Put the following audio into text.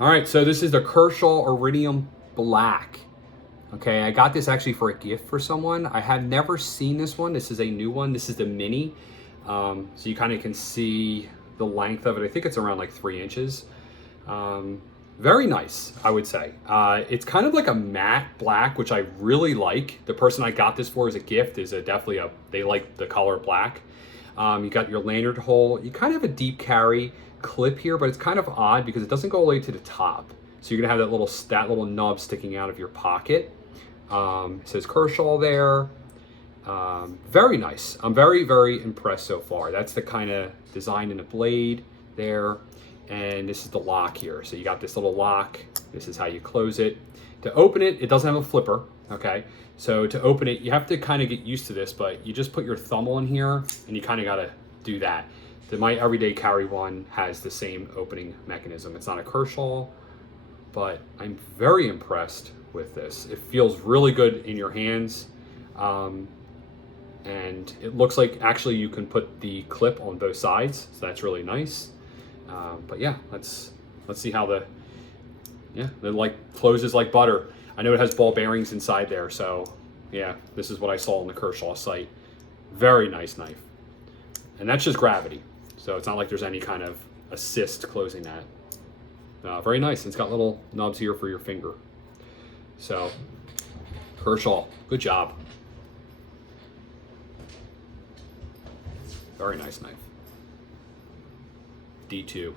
All right, so this is the Kershaw Iridium Black. Okay, I got this actually for a gift for someone. I have never seen this one. This is a new one. This is the mini. So you kind of can see the length of it. I think it's around like 3 inches. Very nice, I would say. It's kind of like a matte black, which I really like. The person I got this for as a gift is they like the color black. You got your lanyard hole. You kind of have a deep carry clip here, but it's kind of odd because it doesn't go all the way to the top. So you're gonna have that little nub sticking out of your pocket. It says Kershaw there. Very nice. I'm very, very impressed so far. That's the kind of design in the blade there. And this is the lock here. So you got this little lock. This is how you close it. To open it, it doesn't have a flipper, okay? So to open it, you have to kind of get used to this, but you just put your thumb on here and you kind of gotta do that. My everyday carry one has the same opening mechanism. It's not a Kershaw, but I'm very impressed with this. It feels really good in your hands. And it looks like actually you can put the clip on both sides, so that's really nice. But yeah, let's see how it like closes like butter. I know it has ball bearings inside there, so yeah, this is what I saw on the Kershaw site. Very nice knife. And that's just gravity, so it's not like there's any kind of assist closing that. Very nice. It's got little nubs here for your finger. So, Kershaw, good job. Very nice knife. D2.